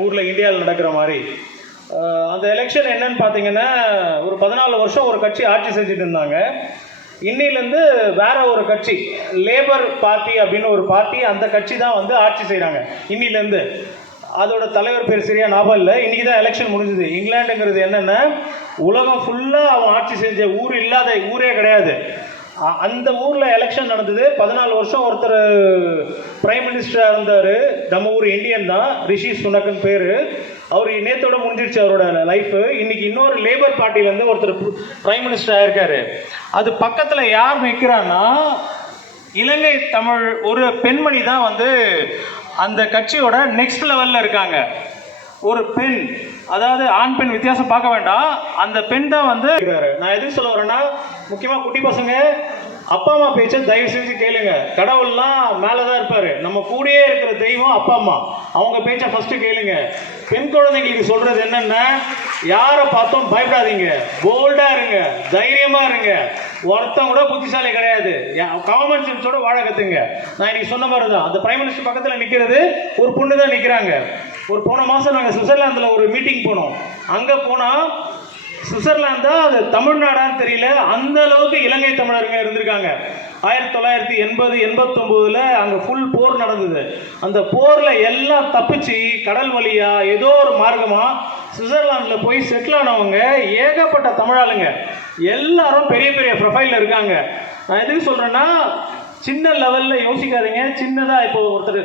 ஊரில் இந்தியாவில் நடக்கிற மாதிரி அந்த எலெக்ஷன் என்னன்னு பார்த்தீங்கன்னா, ஒரு 14 வருஷம் ஒரு கட்சி ஆட்சி செஞ்சுட்டு இருந்தாங்க. இன்னிலேருந்து வேற ஒரு கட்சி, லேபர் பார்ட்டி அப்படின்னு ஒரு பார்ட்டி, அந்த கட்சி தான் வந்து ஆட்சி செய்கிறாங்க இன்னிலேருந்து. அதோட தலைவர் பேர் சரியா ஞாபகம் இல்லை. இன்றைக்கி தான் எலெக்ஷன் முடிஞ்சுது. இங்கிலாண்டுங்கிறது என்னென்னா, உலகம் ஃபுல்லாக அவன் ஆட்சி செஞ்ச ஊர் இல்லாத ஊரே கிடையாது. அந்த ஊரில் எலெக்ஷன் நடந்தது. 14 வருஷம் ஒருத்தர் பிரைம் மினிஸ்டராக இருந்தார். நம்ம ஊர் இந்தியன் தான், ரிஷி சுனக்குன்னு பேர். அவர் நேற்றோட முடிஞ்சிடுச்சு அவரோட லைஃபு. இன்னைக்கு இன்னொரு லேபர் பார்ட்டிலேருந்து ஒருத்தர் பிரைம் மினிஸ்டர் ஆயிருக்காரு. அது பக்கத்தில் யார் நிற்கிறான்னா, இலங்கை தமிழ் ஒரு பெண்மணி தான் வந்து அந்த கட்சியோட நெக்ஸ்ட் லெவலில் இருக்காங்க. ஒரு பெண், அதாவது ஆண் பெண் வித்தியாசம் பார்க்க வேண்டாம், அந்த பெண் தான் வந்து. நான் எதுக்கு சொல்ல வரேன்னா, முக்கியமாக குட்டி பசங்க அப்பா அம்மா பேச்சை தயவு செஞ்சு கேளுங்க. கடவுள்லாம் மேலே தான் இருப்பார். நம்ம கூடயே இருக்கிற தெய்வம் அப்பா அம்மா, அவங்க பேச்சை ஃபஸ்ட்டு கேளுங்க. பெண் குழந்தைங்களுக்கு சொல்கிறது என்னென்னா, யாரை பார்த்தோம் பயப்படாதீங்க, போல்டாக இருங்க, தைரியமாக இருங்க. ஒருத்தன் கூட புத்திசாலி கிடையாது. காமன் சென்ஸோட வாழ கற்றுங்க. நான் இன்னைக்கு சொன்ன மாதிரி தான், அந்த பிரைம் மினிஸ்டர் பக்கத்தில் நிற்கிறது ஒரு பொண்ணு தான் நிற்கிறாங்க. போன மாதம் நாங்கள் சுவிட்சர்லாந்தில் ஒரு மீட்டிங் போனோம். அங்கே போனால் சுவிட்சர்லாந்து தான் அது தமிழ்நாடான்னு தெரியல, அந்த அளவுக்கு இலங்கை தமிழருங்க இருந்திருக்காங்க. 1980-89 அங்கே ஃபுல் போர் நடந்தது. அந்த போரில் எல்லாம் தப்பிச்சு கடல் வழியாக ஏதோ ஒரு மார்க்கமாக சுவிட்சர்லாந்தில் போய் செட்டில் ஆனவங்க ஏகப்பட்ட தமிழாளுங்க. எல்லாரும் பெரிய பெரிய ப்ரொஃபைலில் இருக்காங்க. நான் எதுக்கு சொல்கிறேன்னா, சின்ன லெவலில் யோசிக்காதீங்க. சின்னதாக இப்போ ஒருத்தர்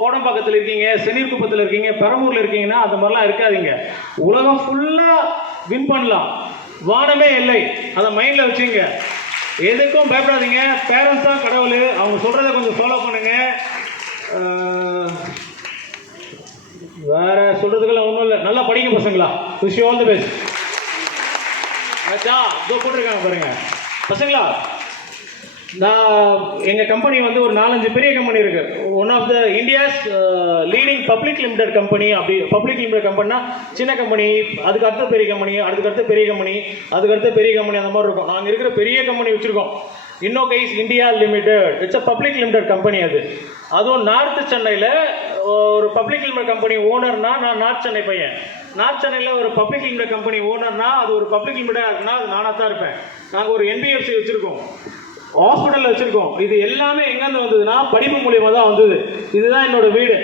கோடம்பாக்கத்தில் இருக்கீங்க, சென்னீர்குப்பத்தில் இருக்கீங்க, பெரம்பூரில் இருக்கீங்கன்னா அந்த மாதிரிலாம் இருக்காதீங்க. உலகம் ஃபுல்லாக வின் பண்ணலாம், வானமே இல்லை. அதை மைண்டில் வச்சுங்க. எதுக்கும் பயப்படாதீங்க. பேரண்ட்ஸ் தான் கடவுள், அவங்க சொல்கிறத கொஞ்சம் ஃபாலோ பண்ணுங்க. வேற சொல்கிறதுக்கெல்லாம் ஒன்றும் இல்லை. நல்லா படிங்க பசங்களா. Wish you all the best. இதோ போட்டிருக்காங்க பாருங்க பசங்களா. எங்கள் கம்பெனி வந்து ஒரு 4-5 பெரிய கம்பெனி இருக்குது. One of the India's leading public limited company. அப்படி பப்ளிக் லிமிடெட் கம்பெனினா சின்ன கம்பெனி, அதுக்கு அடுத்த பெரிய கம்பெனி, அதுக்கடுத்த பெரிய கம்பெனி, அதுக்கடுத்த பெரிய கம்பெனி, அந்த மாதிரி இருக்கும். நாங்கள் இருக்கிற பெரிய கம்பெனி வச்சுருக்கோம். இன்னோகைஸ் India limited, it's a public limited company. அதுவும் நார்த் சென்னையில் ஒரு பப்ளிக் லிமிடெட் கம்பெனி ஓனர்னா, நான் நார்த் சென்னை பையன். நார்த் சென்னையில் ஒரு பப்ளிக் லிமிடெட் கம்பெனி ஓனர்னா, அது ஒரு பப்ளிக் லிமிடெடாக இருக்குன்னா அது நானாக தான் இருப்பேன். நாங்கள் ஒரு NBFC வச்சுருக்கோம், ஹாஸ்பிட்டல் வச்சுருக்கோம். இது எல்லாமே எங்கேருந்து வந்ததுன்னா படிப்பு மூலியமாக தான் வந்தது. இதுதான் என்னோட வீடு.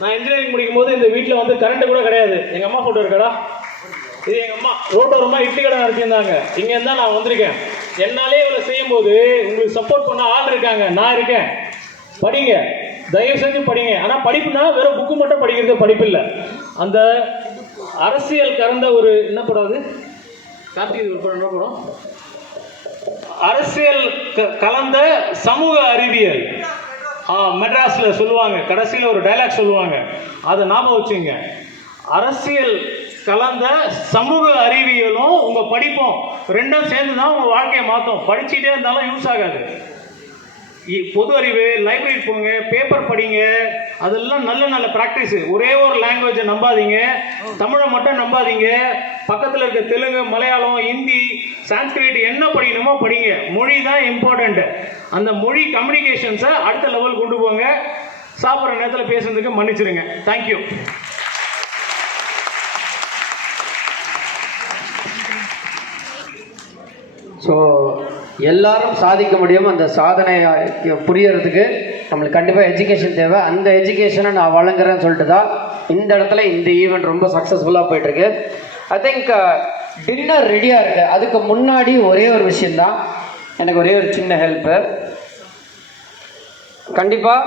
நான் இன்ஜினியரிங் முடிக்கும் போது இந்த வீட்டில் வந்து கரண்ட் கூட கிடையாது. எங்கள் அம்மா ஃபோட்டோ இருக்கடா, இது எங்கள் அம்மா ரோட்டோரமாக இட்லி கடை நடத்தியிருந்தாங்க. இங்கேருந்து தான் நான் வந்திருக்கேன். என்னாலே இவ்வளோ செய்யும்போது உங்களுக்கு சப்போர்ட் பண்ண ஆள் இருக்காங்க, நான் இருக்கேன். படிங்க, தயவு செஞ்சு படிங்க. ஆனால் படிப்புனா வெறும் புக்கு மட்டும் படிக்கிறது படிப்பு இல்லை. அந்த அரசியல் கறந்த ஒரு என்ன படம், அது கார்த்திகை என்ன படம், அரசியல் கலந்த சமூக அறிவியல். மெட்ராஸ்ல சொல்லுவாங்க, கடைசியில் ஒரு டைலாக் சொல்லுவாங்க, அதை ஞாபகம் வச்சுங்க. அரசியல் கலந்த சமூக அறிவியலும் உங்க படிப்பும் ரெண்டும் சேர்ந்து தான் உங்க வாழ்க்கையை மாற்றும். படிச்சுட்டே இருந்தாலும் யூஸ் ஆகாது. பொது அறிவு, லைப்ரரி போங்க, பேப்பர் படிங்க, அதெல்லாம் நல்ல நல்ல ப்ராக்டிஸ். ஒரே ஒரு லாங்குவேஜை நம்பாதீங்க, தமிழை மட்டும் நம்பாதீங்க. பக்கத்தில் இருக்க தெலுங்கு, மலையாளம், ஹிந்தி, சான்ஸ்கிரிட் என்ன படிக்கணுமோ படிங்க. மொழி தான் இம்பார்ட்டண்ட். அந்த மொழி கம்யூனிகேஷன்ஸை அடுத்த லெவல் கொண்டு போங்க. சாப்பிட்ற நேரத்தில் பேசுறதுக்கு மன்னிச்சிருங்க. தேங்க்யூ. ஸோ எல்லாரும் சாதிக்க முடியும். அந்த சாதனை புரியறதுக்கு நம்மளுக்கு கண்டிப்பாக எஜுகேஷன் தேவை. அந்த எஜுகேஷனை நான் வழங்குறேன்னு சொல்லிட்டு தான் இந்த இடத்துல இந்த ஈவெண்ட் ரொம்ப சக்ஸஸ்ஃபுல்லாக போயிட்டுருக்கு. ஐ திங்க் டின்னர் ரெடியாக இருக்குது. அதுக்கு முன்னாடி ஒரே ஒரு விஷயந்தான், எனக்கு ஒரே ஒரு சின்ன ஹெல்ப்பு. கண்டிப்பாக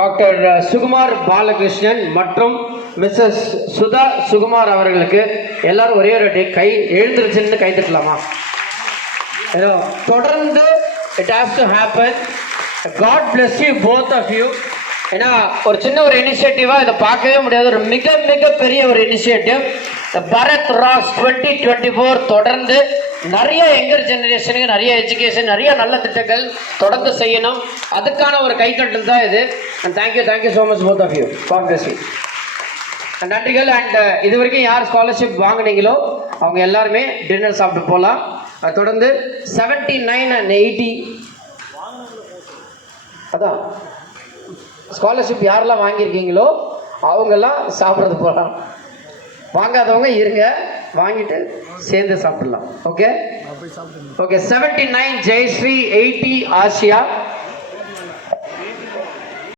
டாக்டர் சுகுமார் பாலகிருஷ்ணன் மற்றும் மிஸ்ஸஸ் சுதா சுகுமார் அவர்களுக்கு எல்லாரும் ஒரே ஒரு கை எழுந்துருச்சுன்னு கை தட்டலாமா? தொடர்ந்து it has to happen. God bless you both of you. ஏன்னா ஒரு சின்ன ஒரு இனிஷியேட்டிவாக இதை பார்க்கவே முடியாது. ஒரு மிக மிக பெரிய ஒரு இனிஷியேட்டிவ் பரத் ராக்ஸ் 2024. தொடர்ந்து நிறைய யங்கர் ஜெனரேஷனுக்கு நிறைய எஜுகேஷன், நிறைய நல்ல திட்டங்கள் தொடர்ந்து செய்யணும். அதுக்கான ஒரு கைத்தட்டல் தான் இது. And thank you so much both of you. God bless you. நன்றிகள். அண்ட் இது வரைக்கும் யார் ஸ்காலர்ஷிப் வாங்கினீங்களோ அவங்க எல்லாருமே டின்னர் சாப்பிட்டு போகலாம். தொடர்ந்து 79 and 80 அதான் ஸ்காலர்ஷிப் யாரெல்லாம் வாங்கியிருக்கீங்களோ அவங்கெல்லாம் சாப்பிட்றது போகலாம், வாங்காதவங்க இருங்க, வாங்கிட்டு சேர்ந்து சாப்பிடலாம். Okay okay. 79 ஜெயஸ்ரீ, 80 ஆசியா.